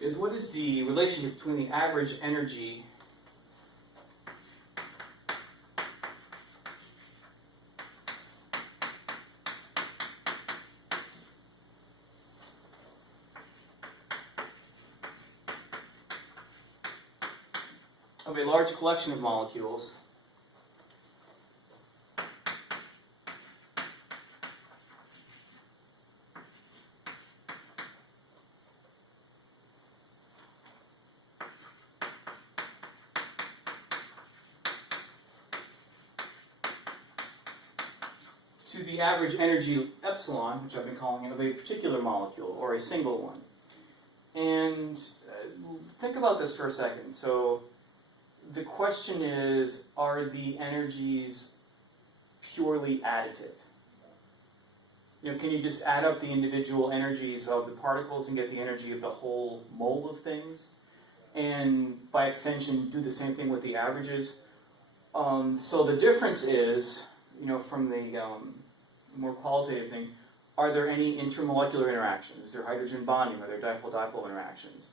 is what is the relationship between the average energy of a large collection of molecules to the average energy epsilon, which I've been calling it, of a particular molecule, or a single one. And think about this for a second. So the question is, are the energies purely additive? You know, can you just add up the individual energies of the particles and get the energy of the whole mole of things? And by extension, do the same thing with the averages? So the difference is, you know, from the more qualitative thing, are there any intermolecular interactions? Is there hydrogen bonding? Are there dipole-dipole interactions?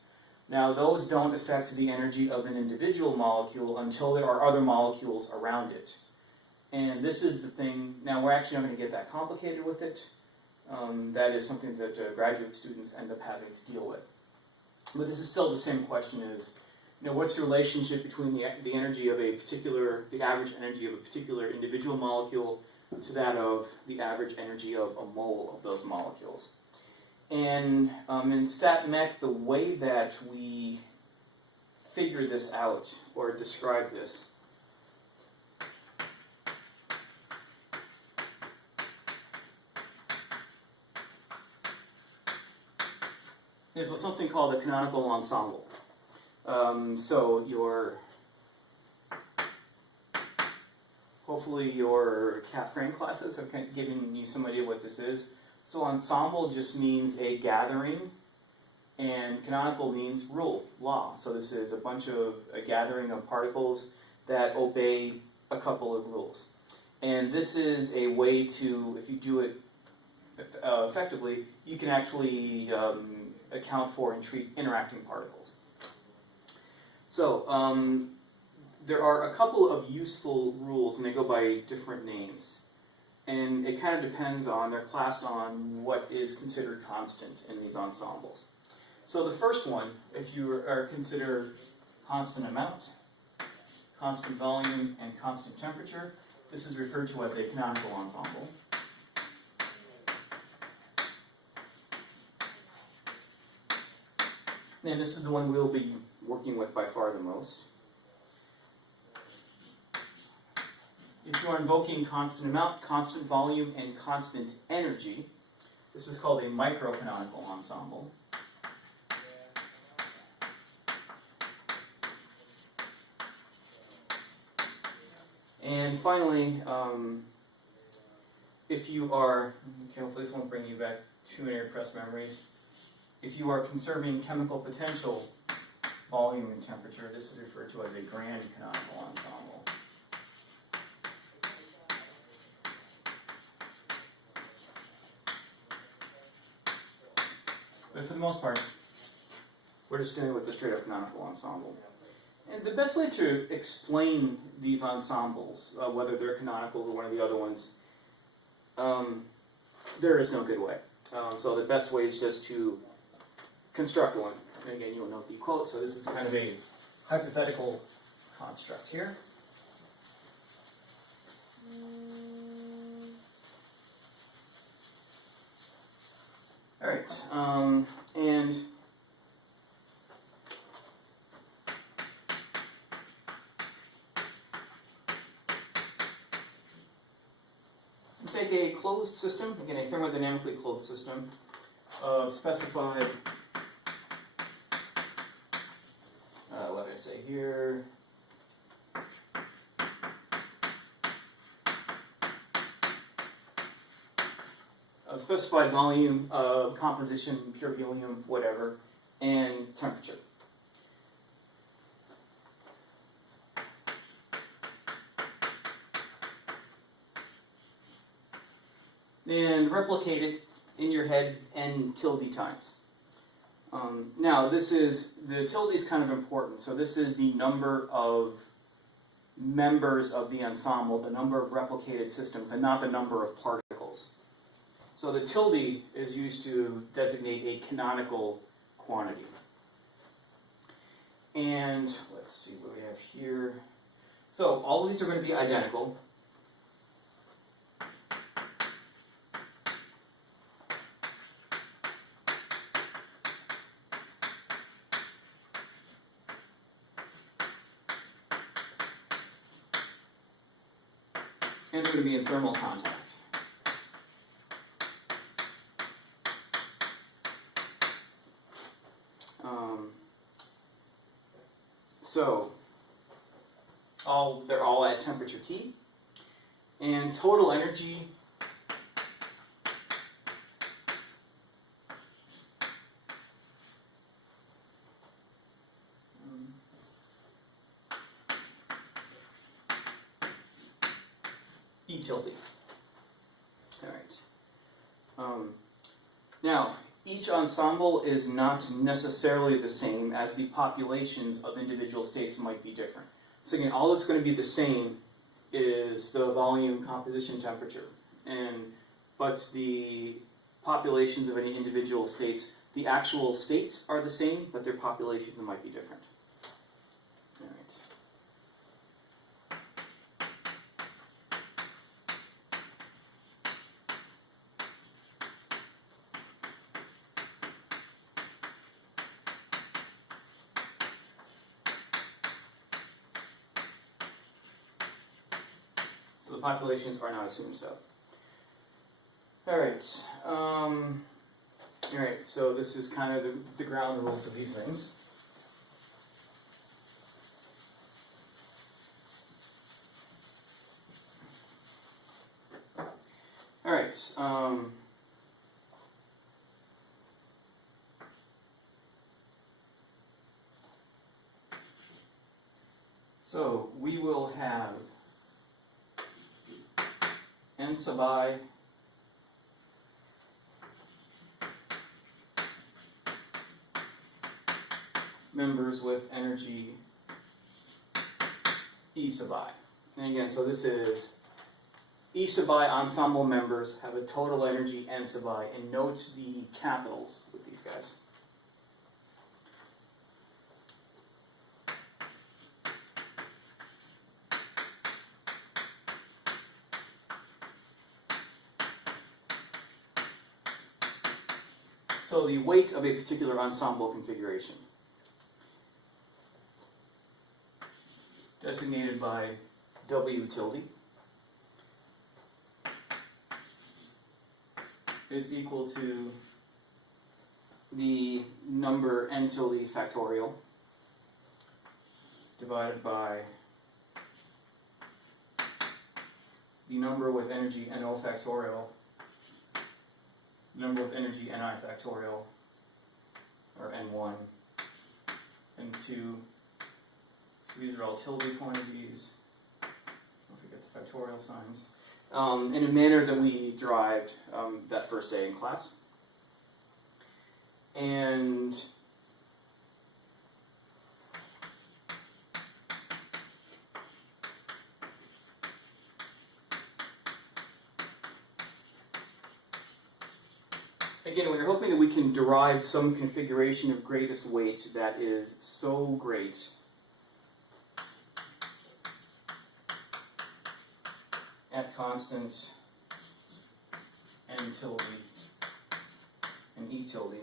Now, those don't affect the energy of an individual molecule until there are other molecules around it. And this is the thing. Now, we're actually not going to get that complicated with it. That is something that graduate students end up having to deal with. But this is still the same question: is, you know, what's the relationship between the energy of a particular, the average energy of a particular individual molecule to that of the average energy of a mole of those molecules? And in stat mech, the way that we figure this out or describe this is with something called a canonical ensemble. So hopefully your Cat Frame classes have given you some idea what this is. So ensemble just means a gathering, and canonical means rule, law. So this is a gathering of particles that obey a couple of rules. And this is a way to, if you do it effectively, you can actually account for and treat interacting particles. So there are a couple of useful rules, and they go by different names. And it kind of depends on, they're classed on what is considered constant in these ensembles. So the first one, if you are consider constant amount, constant volume, and constant temperature, this is referred to as a canonical ensemble. And this is the one we'll be working with by far the most. If you are invoking constant amount, constant volume, and constant energy, this is called a microcanonical ensemble. And finally, if you are, hopefully this won't bring you back too many repressed memories, if you are conserving chemical potential, volume, and temperature, this is referred to as a grand canonical ensemble. But for the most part, we're just dealing with the straight-up canonical ensemble. And the best way to explain these ensembles, whether they're canonical or one of the other ones, there is no good way. So the best way is just to construct one. And again, you'll note the quote, so this is kind of a hypothetical construct here. All right, and take a closed system, again, a thermodynamically closed system of specified, what did I say here? Specified volume, composition, pure helium, whatever, and temperature. And replicate it in your head n tilde times. Now this is, the tilde is kind of important. So this is the number of members of the ensemble, the number of replicated systems, and not the number of particles. So the tilde is used to designate a canonical quantity. And let's see what we have here. So all of these are going to be identical. And they're going to be in thermal contact. So they're all at temperature T. And total energy E tilde. All right. Now, each ensemble is not necessarily the same, as the populations of individual states might be different. So again, all that's going to be the same is the volume, composition, temperature. But the populations of any individual states, the actual states are the same, but their populations might be different. All right. So the populations are not assumed so. All right. All right. So this is kind of the ground rules of these things. All right. So we will have n sub I members with energy E sub I. And again, so this is E sub I ensemble members have a total energy n sub I, and note the capitals with these guys. So the weight of a particular ensemble configuration, designated by W tilde, is equal to the number n tilde factorial divided by the number with energy NO factorial, number with energy Ni factorial, or N1, N2. So these are all tilde quantities. Don't forget the factorial signs. In a manner that we derived that first day in class. And again, we're hoping that we can derive some configuration of greatest weight that is so great at constant n tilde and E tilde,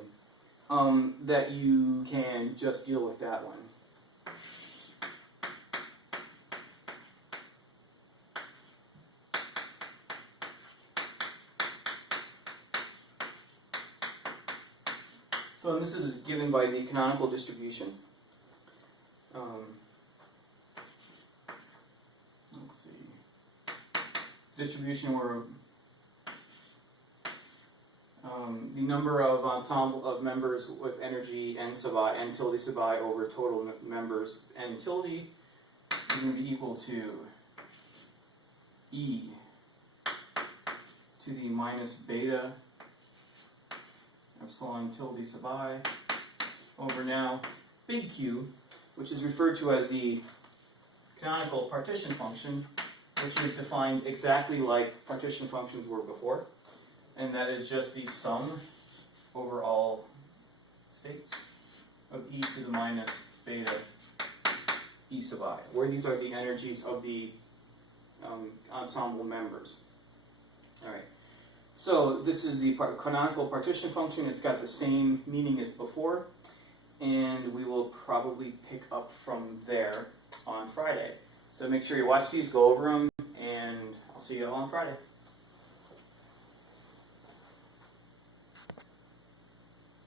that you can just deal with that one. So this is given by the canonical distribution. Let's see. Distribution where the number of ensemble of members with energy n sub I, n tilde sub I over total members n tilde is going to be equal to E to the minus beta epsilon tilde sub I over now big Q, which is referred to as the canonical partition function, which is defined exactly like partition functions were before, and that is just the sum over all states of e to the minus beta e sub I, where these are the energies of the ensemble members. All right. So this is the canonical partition function. It's got the same meaning as before, and we will probably pick up from there on Friday. So make sure you watch these, go over them, and I'll see you all on Friday.